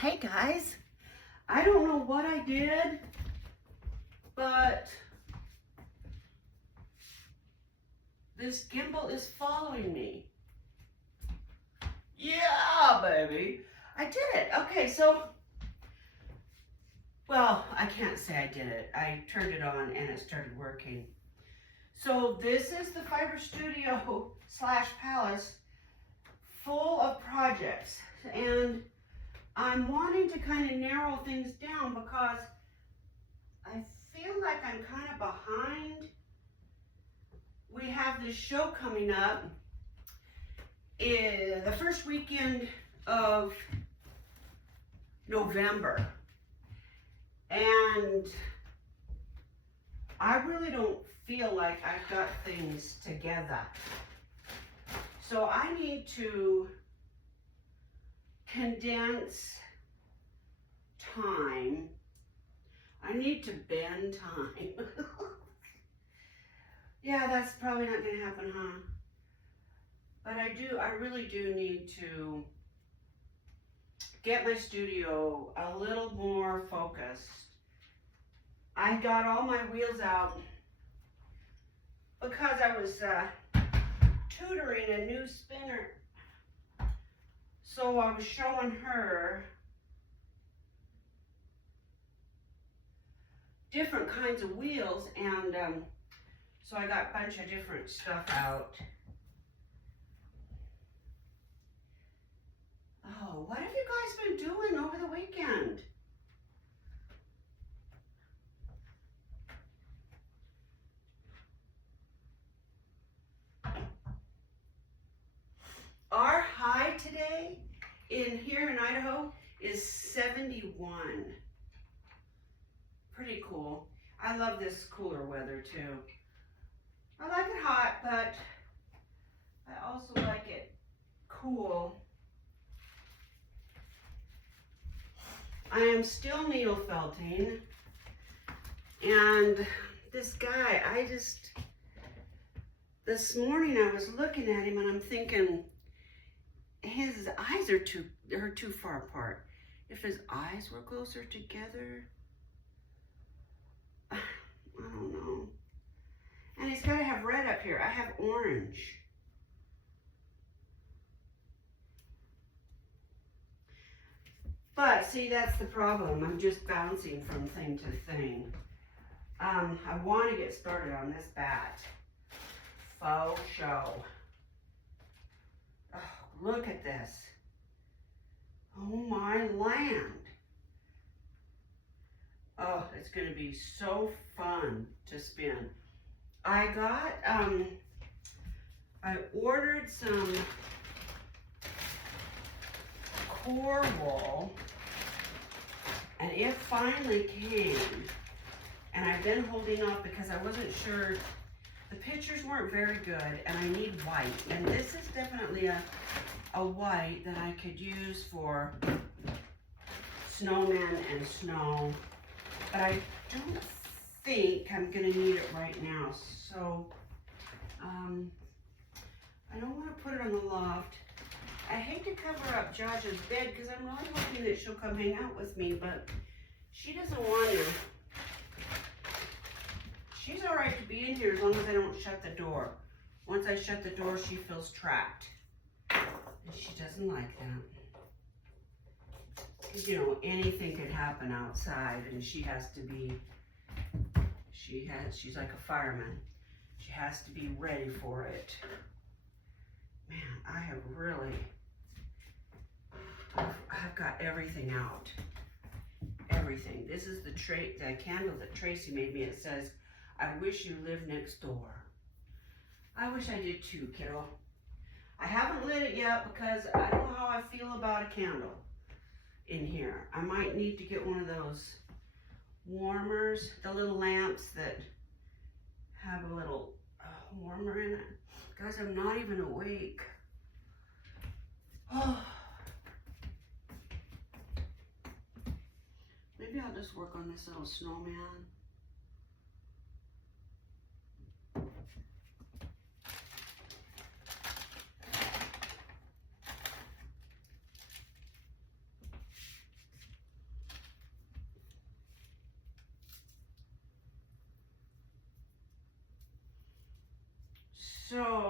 Hey guys, I don't know what I did, but this gimbal is following me. Yeah, baby. I did it. Okay, so, well, I can't say I did it. I turned it on and it started working. So this is the Fiber Studio / Palace full of projects. And I'm wanting to kind of narrow things down because I feel like I'm kind of behind. We have this show coming up in the first weekend of November. And I really don't feel like I've got things together. So I need to condense time. I need to bend time. Yeah, that's probably not going to happen, huh? But I really do need to get my studio a little more focused. I got all my wheels out because I was tutoring a new spinner. So I was showing her different kinds of wheels, and so I got a bunch of different stuff out. Oh, what have you guys been doing over the weekend? Our high today here in Idaho is 71. Pretty cool. I love this cooler weather too. I like it hot, but I also like it cool. I am still needle felting, and this guy, this morning I was looking at him and I'm thinking, his eyes are too far apart. If his eyes were closer together, I don't know. And he's got to have red up here. I have orange. But see, that's the problem. I'm just bouncing from thing to thing. I want to get started on this bat. Faux show. Oh, look at this. Oh my land. Oh, it's going to be so fun to spin. I ordered some core wool, and it finally came, and I've been holding off because I wasn't sure. The pictures weren't very good, and I need white, and this is definitely a white that I could use for snowmen and snow, but I don't think I'm going to need it right now. So I don't want to put it on the loft. I hate to cover up Josh's bed because I'm really hoping that she'll come hang out with me, but she doesn't want to. She's all right to be in here as long as I don't shut the door. Once I shut the door, she feels trapped, and she doesn't like that. Because, you know, anything could happen outside, and she has to be, she's like a fireman. She has to be ready for it. Man, I have really, I've got everything out. Everything. This is the candle that Tracy made me. It says, "I wish you lived next door." I wish I did too, kiddo. I haven't lit it yet because I don't know how I feel about a candle in here. I might need to get one of those warmers, the little lamps that have a little warmer in it. Guys, I'm not even awake. Oh. Maybe I'll just work on this little snowman.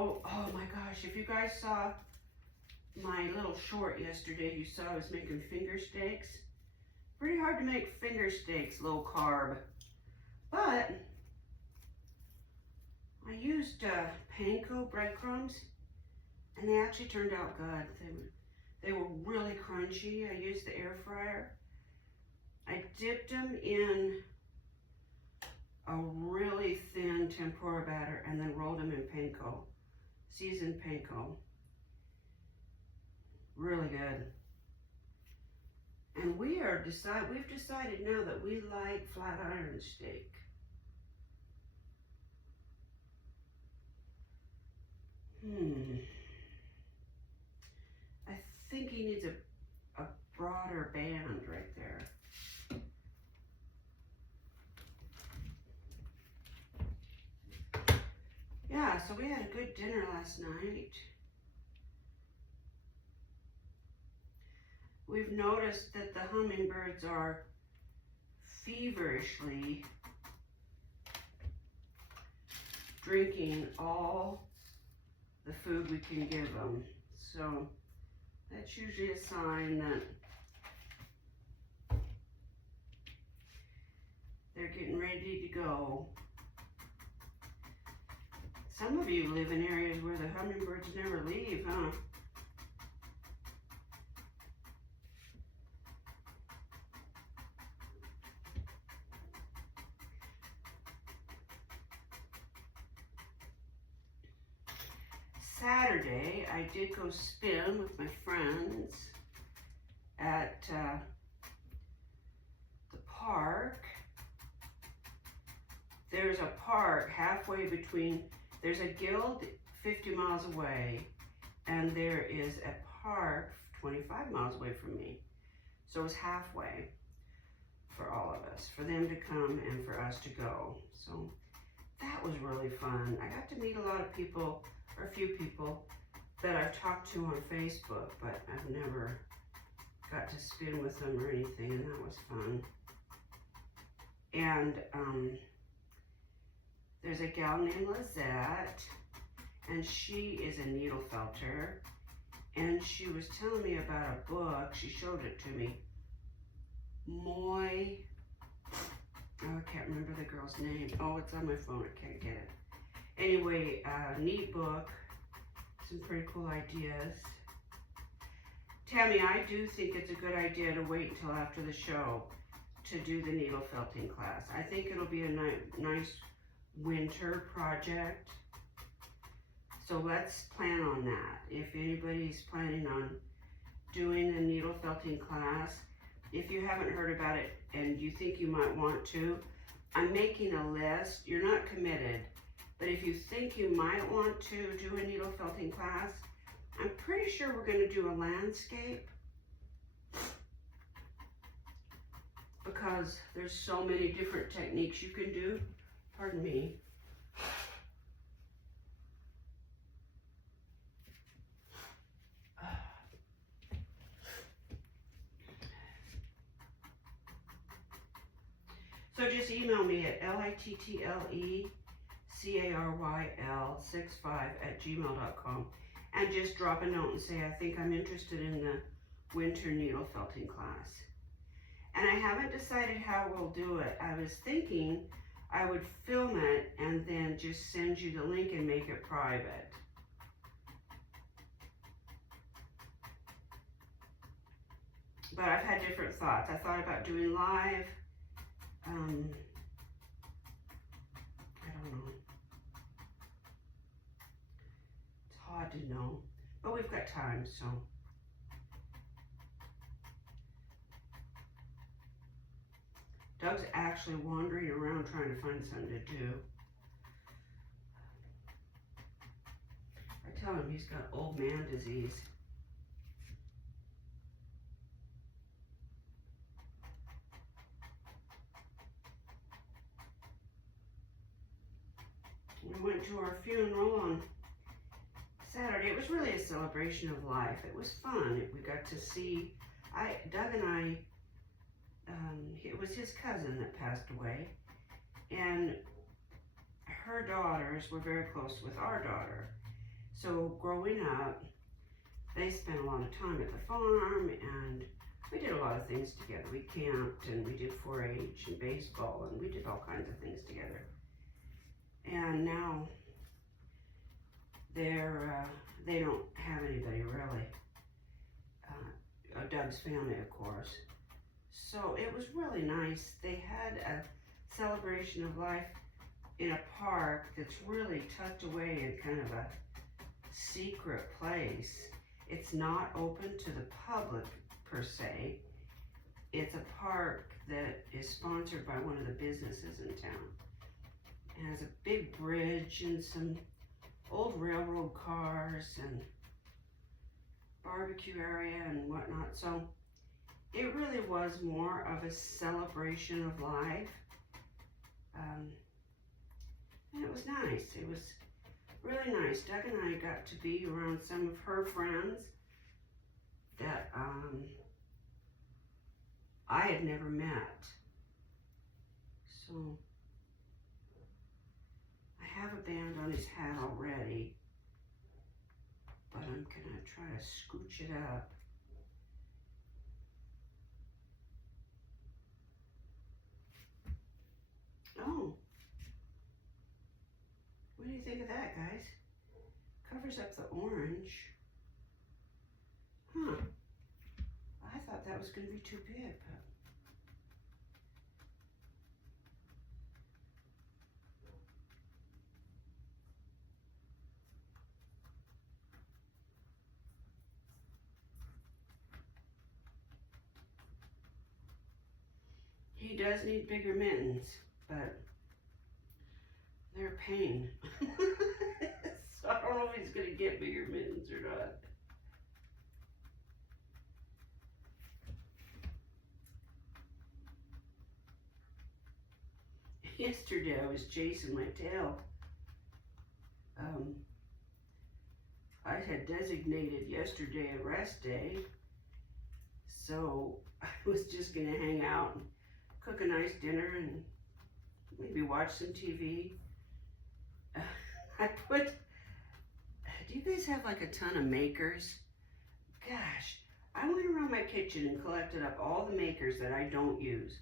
So, oh my gosh, if you guys saw my little short yesterday, you saw I was making finger steaks. Pretty hard to make finger steaks low carb, but I used panko breadcrumbs, and they actually turned out good. They were really crunchy. I used the air fryer. I dipped them in a really thin tempura batter and then rolled them in panko, seasoned panko. Really good. And we've decided now that we like flat iron steak. I think he needs a broader band right there. Yeah, so we had a good dinner last night. We've noticed that the hummingbirds are feverishly drinking all the food we can give them. So that's usually a sign that they're getting ready to go. Some of you live in areas where the hummingbirds never leave, huh? Saturday, I did go spin with my friends at the park. There's a park halfway between, there's a guild 50 miles away, and there is a park 25 miles away from me. So it's halfway for all of us, for them to come and for us to go. So that was really fun. I got to meet a lot of people, or a few people that I've talked to on Facebook, but I've never got to spin with them or anything, and that was fun. And there's a gal named Lizette, and she is a needle felter, and she was telling me about a book. She showed it to me. Oh, I can't remember the girl's name. Oh, it's on my phone. I can't get it. Anyway, neat book. Some pretty cool ideas. Tammy, I do think it's a good idea to wait until after the show to do the needle felting class. I think it'll be a nice winter project. So let's plan on that. If anybody's planning on doing a needle felting class, if you haven't heard about it and you think you might want to, I'm making a list. You're not committed, but if you think you might want to do a needle felting class, I'm pretty sure we're going to do a landscape, because there's so many different techniques you can do. Pardon me. So just email me at littlecarryl65@gmail.com and just drop a note and say, I think I'm interested in the winter needle felting class. And I haven't decided how we'll do it. I was thinking I would film it and then just send you the link and make it private. But I've had different thoughts. I thought about doing live. I don't know. It's hard to know, but we've got time, so. Doug's actually wandering around trying to find something to do. I tell him he's got old man disease. We went to our funeral on Saturday. It was really a celebration of life. It was fun. We got to see, Doug and I, it was his cousin that passed away, and her daughters were very close with our daughter, So growing up, they spent a lot of time at the farm, and we did a lot of things together. We camped, and we did 4-H and baseball, and we did all kinds of things together. And now they don't have anybody really. Doug's family, of course. So it was really nice. They had a celebration of life in a park that's really tucked away in kind of a secret place. It's not open to the public per se. It's a park that is sponsored by one of the businesses in town. It has a big bridge and some old railroad cars and barbecue area and whatnot. So it really was more of a celebration of life. And it was nice. It was really nice. Doug and I got to be around some of her friends that I had never met. So I have a band on his hat already, but I'm gonna try to scooch it up. Oh, what do you think of that, guys? Covers up the orange. Huh. I thought that was going to be too big, but he does need bigger mittens, but they're a pain. So I don't know if he's going to get bigger mittens or not. Yesterday I was chasing my tail. I had designated yesterday a rest day, so I was just going to hang out and cook a nice dinner and maybe watch some TV. Do you guys have like a ton of makers? Gosh, I went around my kitchen and collected up all the makers that I don't use.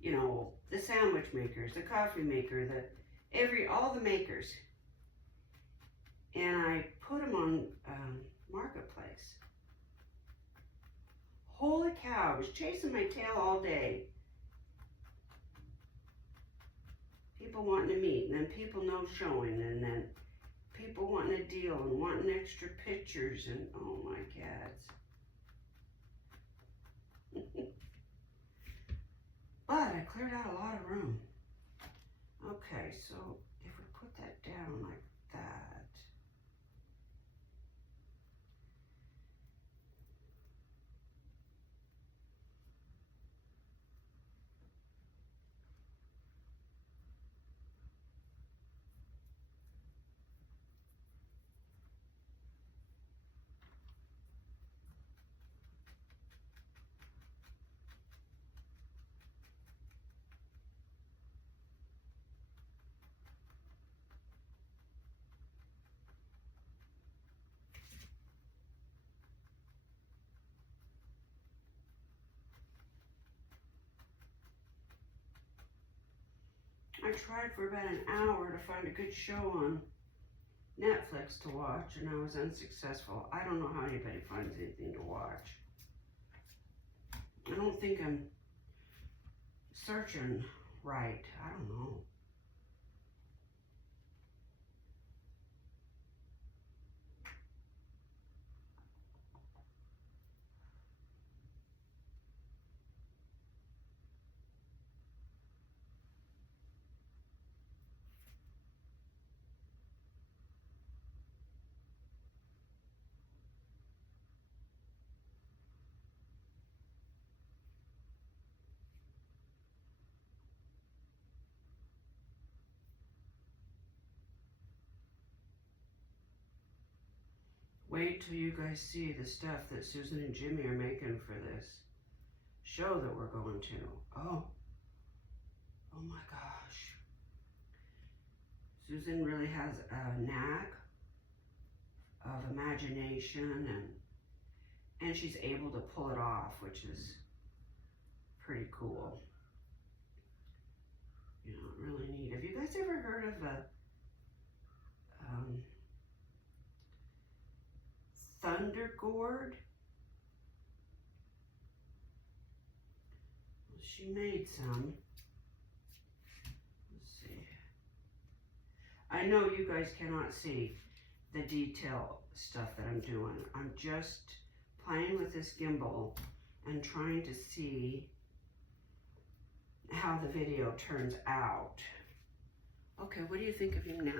You know, the sandwich makers, the coffee maker, all the makers. And I put them on Marketplace. Holy cow, I was chasing my tail all day. People wanting to meet, and then people no showing, and then people wanting a deal and wanting extra pictures, and oh my cats. But I cleared out a lot of room. Okay, so if we put that down like that. I tried for about an hour to find a good show on Netflix to watch, and I was unsuccessful. I don't know how anybody finds anything to watch. I don't think I'm searching right. I don't know. Wait till you guys see the stuff that Susan and Jimmy are making for this show that we're going to. Oh my gosh. Susan really has a knack of imagination, and she's able to pull it off, which is pretty cool. You know, really neat. Have you guys ever heard of a thunder gourd? Well, she made some. Let's see. I know you guys cannot see the detail stuff that I'm doing. I'm just playing with this gimbal and trying to see how the video turns out. Okay, what do you think of him now?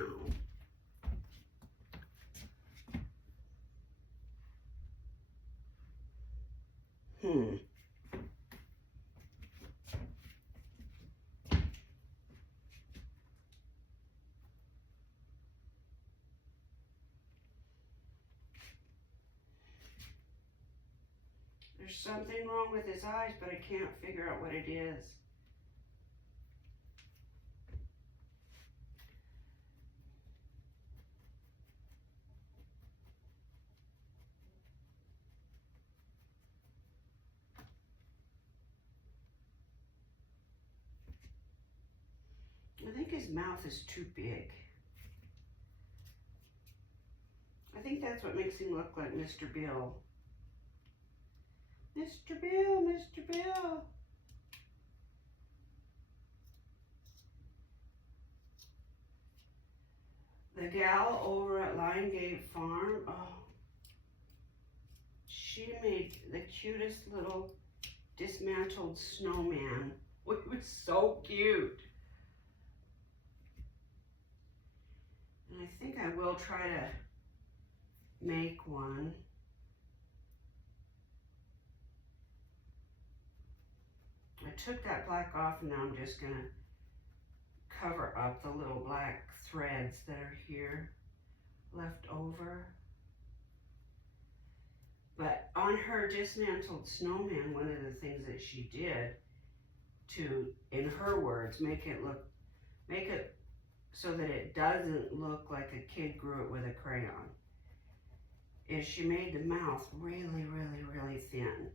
There's something wrong with his eyes, but I can't figure out what it is. I think his mouth is too big. I think that's what makes him look like Mr. Bill. Mr. Bill, Mr. Bill. The gal over at Lion Gate Farm, oh, she made the cutest little dismantled snowman. It was so cute. And I think I will try to make one. I took that black off, and now I'm just gonna cover up the little black threads that are here left over. But on her dismantled snowman, one of the things that she did to, in her words, make it so that it doesn't look like a kid grew it with a crayon, is she made the mouth really, really, really thin.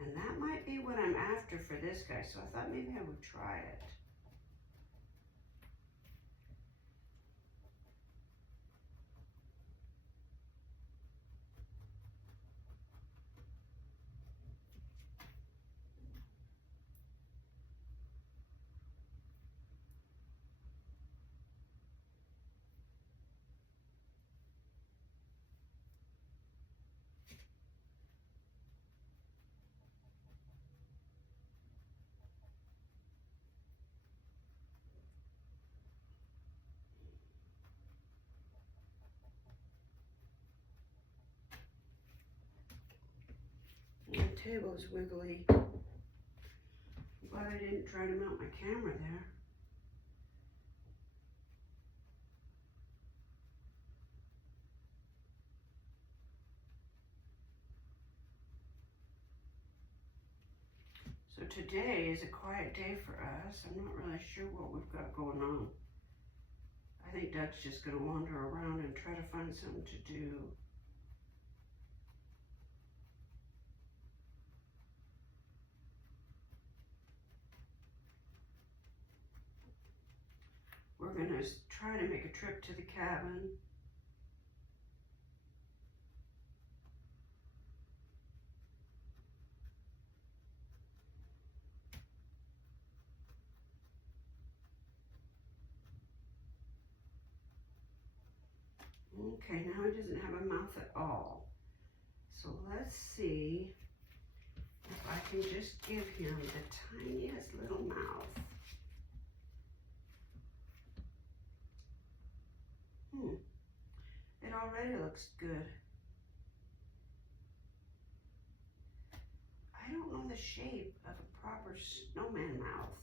And that might be what I'm after for this guy, so I thought maybe I would try it. The table is wiggly. I'm glad I didn't try to mount my camera there. So today is a quiet day for us. I'm not really sure what we've got going on. I think Doug's just going to wander around and try to find something to do. We're going to try to make a trip to the cabin. Okay, now he doesn't have a mouth at all. So let's see if I can just give him the tiniest little mouth. It already looks good. I don't know the shape of a proper snowman mouth.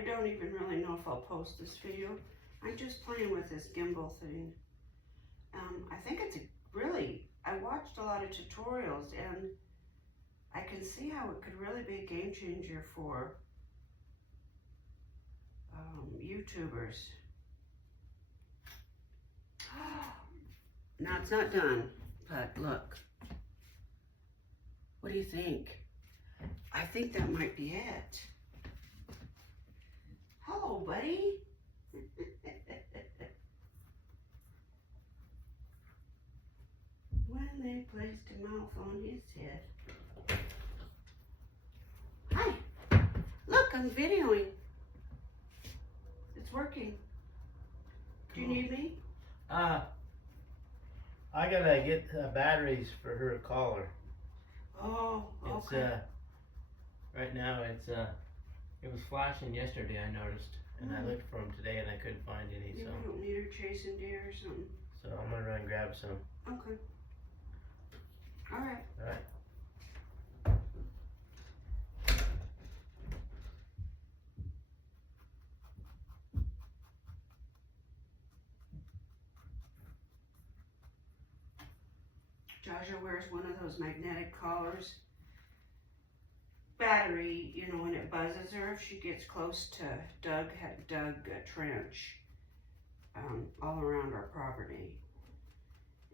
I don't even really know if I'll post this video. I'm just playing with this gimbal thing. I think it's I watched a lot of tutorials and I can see how it could really be a game changer for YouTubers. Now it's not done, but look. What do you think? I think that might be it. Hello, buddy. When they placed a mouth on his head. Hi. Look, I'm videoing. It's working. Do you need me? I gotta get batteries for her collar. Oh, okay. It's right now it was flashing yesterday, I noticed, and I looked for them today and I couldn't find any. You So don't need her chasing deer or something. So I'm gonna run and grab some. Okay. All right. All right. Jaja wears one of those magnetic collars. Battery, you know, when it buzzes her, if she gets close to dug a trench all around our property.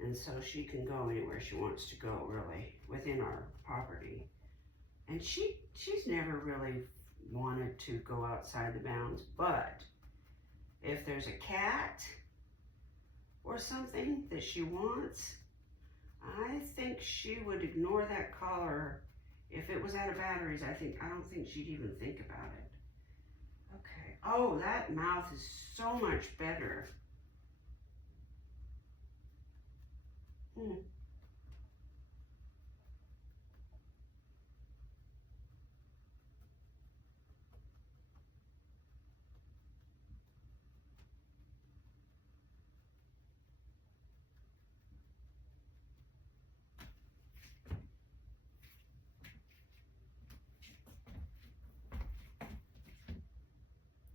And so she can go anywhere she wants to go, really, within our property. And she's never really wanted to go outside the bounds, but if there's a cat or something that she wants, I think she would ignore that collar. If it was out of batteries, I don't think she'd even think about it. Okay. Oh, that mouth is so much better.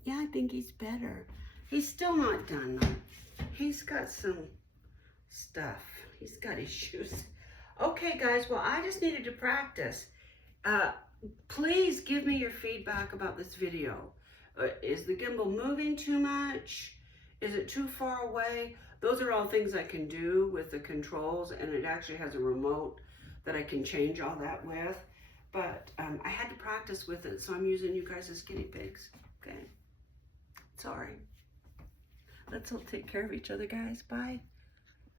Yeah, I think he's better. He's still not done though. He's got some stuff. He's got issues. Okay, guys, well, I just needed to practice. Please give me your feedback about this video. Is the gimbal moving too much? Is it too far away? Those are all things I can do with the controls, and it actually has a remote that I can change all that with. But I had to practice with it, so I'm using you guys as guinea pigs. Okay. Sorry. Let's all take care of each other, guys. Bye.